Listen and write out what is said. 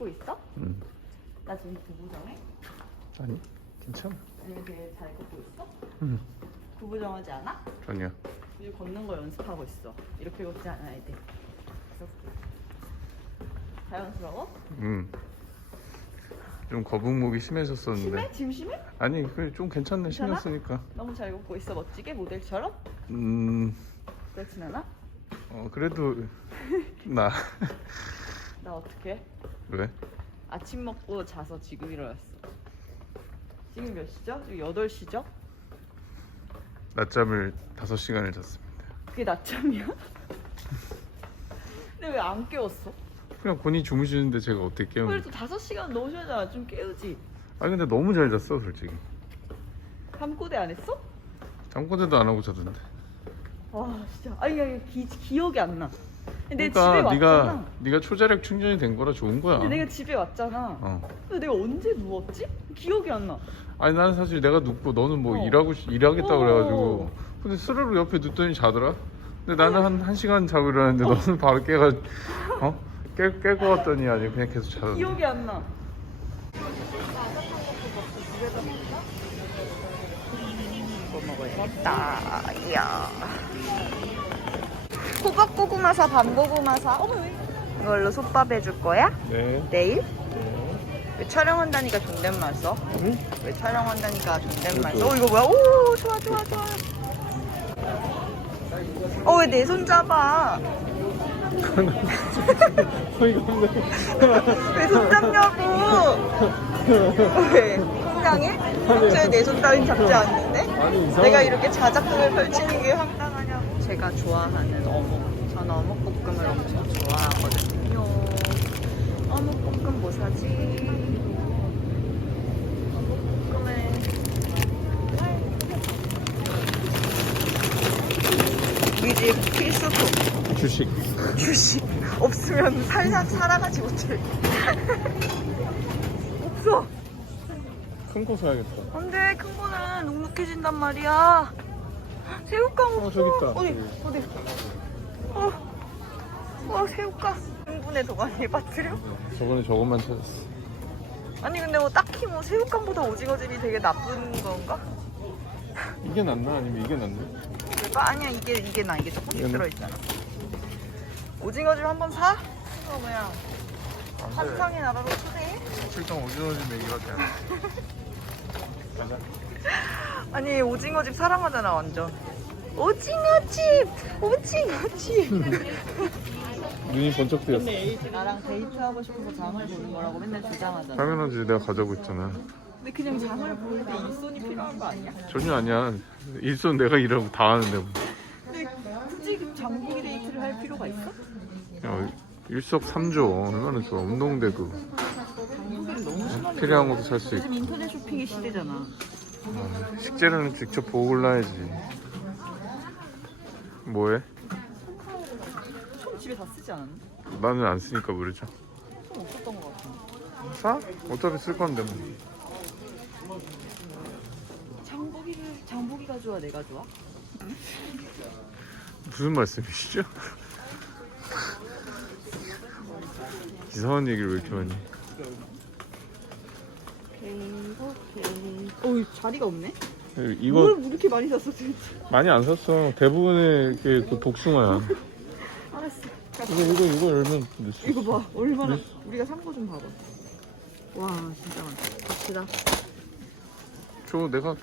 찍고 있어? 응. 나 지금 부부정해? 아니 괜찮아. 아니면 되게 잘 걷고 있어? 응. 부부정하지 않아? 전혀. 이제 걷는 거 연습하고 있어. 이렇게 걷지 않아야 돼. 그래서 자연스러워? 응. 좀 거북목이 심해졌었는데. 심해? 지금 심해? 아니 그래 좀 괜찮네 괜찮아? 심했으니까. 너무 잘 걷고 있어 멋지게 모델처럼? 음. 그렇진 않아? 어 그래도 나 나 어떻게? 왜? 아침 먹고 자서 지금 일어났어. 지금 몇 시죠? 지금 8시죠? 낮잠을 5 시간을 잤습니다. 그게 낮잠이야? 근데 왜 안 깨웠어? 그냥 본인 주무시는데 제가 어떻게 깨우는? 그래도 5시간 넣으셔야 좀 깨우지. 아니 근데 너무 잘 잤어 솔직히. 밤꼬대 안 했어? 잠꼬대도 안 하고 자던데. 와 진짜 아니 아니 기, 기억이 안 나. 근데 내 집에 그러니까 네가 왔잖아. 네가 초자력 충전이 된 거라 좋은 거야. 근데 내가 집에 왔잖아. 어. 근데 내가 언제 누웠지? 기억이 안 나. 아니 나는 사실 내가 눕고 너는 뭐 어. 일하고 싶- 일하겠다 어. 그래가지고 근데 스르르 옆에 눕더니 자더라. 근데 나는 한 한 시간 자고 일어났는데 너는 바로 깨가 어? 깨깰것 같더니 아니 그냥 계속 자던데. 기억이 안 나. 이거 먹어야겠다. 이야. 호박 고구마사, 밤 고구마사. 어머 왜? 이걸로 솥밥 해줄 거야? 네. 내일? 왜 촬영한다니까 존댓말 써? 응? 왜 촬영한다니까 존댓말 써? 어 이거 뭐야? 오 좋아 좋아 좋아. 어 왜 내 손 잡아? 어이가 없네. 왜 손 잡냐고? 왜? 통장에? 평소에 내 손 따윈 잡지 않는데? 아니 이상. 내가 이렇게 자작극을 펼치는 게 황당하냐고. 제가 좋아하는 어묵. 저는 어묵볶음을 엄청 좋아하거든요. 어묵볶음 뭐 사지? 어묵볶음을. 우리 집 필수품. 주식. 주식. 없으면 살다 살아가지 못해. 없어. 큰 거 사야겠다. 안돼 큰 거는 눅눅해진단 말이야 새우깡 어, 없어 저기 있다. 어디. 어디 어, 어 새우깡 흥분의 도가니에 빠뜨려 저번에 저것만 찾았어. 아니 근데 뭐 딱히 뭐 새우깡보다 오징어즙이 되게 나쁜 건가? 이게 낫나 아니면 이게 낫나? 그러니까 아니야 이게 이게 나 이게 조금씩 이거는? 들어있잖아 오징어즙 한번 사? 어 뭐야 환상의 나라로 초대해? 실장 오징어 좀 얘기하자. 가자. 아니 오징어집 사랑하잖아 완전 오징어집 오징어집 눈이 번쩍 뜨였어. 나랑 데이트하고 싶어서 장을 보는 거라고 맨날 주장하잖아 당연하지 내가 가자고 했잖아. 근데 그냥 장을 볼 때 일손이 필요한 거 아니야? 전혀 아니야. 일손 내가 일하고 다 하는데 뭐. 근데 굳이 장보기 데이트를 할 필요가 있어? 야, 일석삼조 얼마나 좋아. 운동되고 장보기를 너무 심하게 필요한 것도 살 수 있고. 요즘 인터넷 쇼핑의 시대잖아 아, 식재료는 직접 보고 골라야지. 뭐해? 총 집에 다 쓰지 않았나? 나는 안 쓰니까 모르죠. 총 없었던 것 같아 사? 어차피 쓸 건데 뭐. 장보기를 장보기가 좋아 내가 좋아? 무슨 말씀이시죠? 이상한 얘기를 왜 이렇게 많이? 어이 자리가 없네? 이거 뭘 이렇게 많이 샀어 도대체 많이 안 샀어. 대부분의 이렇게 그 복숭아야. 알았어 이거 이거 이거 열면 됐어. 이거 봐 얼마나 네? 우리가 산 거 좀 봐봐 와 진짜 많다 갑시다 저 내가